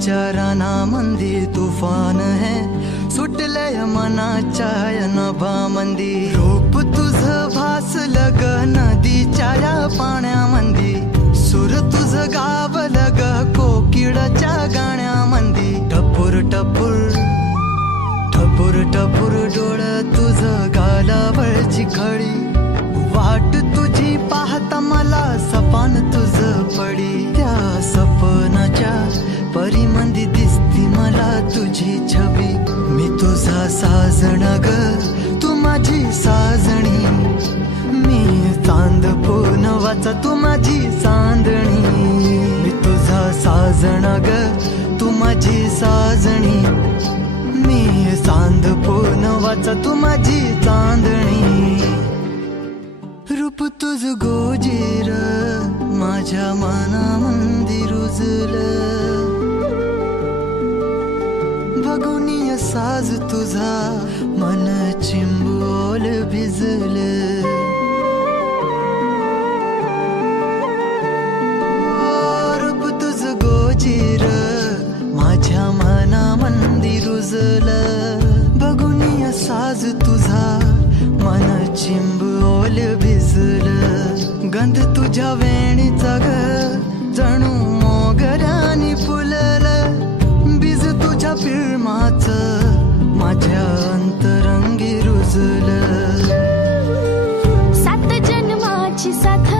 विचाराना मंदी तुफान है सुटलय मनाच्या नभामंदी रूप तुझं भासलं ग नदीच्या या पाण्यामंदी सूर तुझं गावलं ग कोकिळाच्या गाण्यामंदी टपूर टपूर टपूर टपूर डोळं तुझं गालावरची खळी वाट तुझी पाहता मला सपान तुझं पडी त्या सपनाच्या परिमंदी दिसती मला तुझी छबी मी तुझा साजण ग तू माझी साजणी मी चांद पूनवाचा तू माझी चांदणी मी तुझा साजण ग तू माझी साजणी मी चांद पूनवाचा तू माझी चांदणी रूप तुझ गोजीर माझ्या मनामंदी रुजलं बघुनिय साज तुझा मन चिंबोल भिजलं रूप तुझ गोजीर माझ्या मनामंदी रुजलं बघुनिय साज तुझा मन चिंबोल भिजलं गंध तुझ्या वेणीचा ग जणू मोगऱ्यानी फुललं बीज तुझ्या फिल्माचं माझ्या अंतरंगी रुजलं सात जन्माची साथ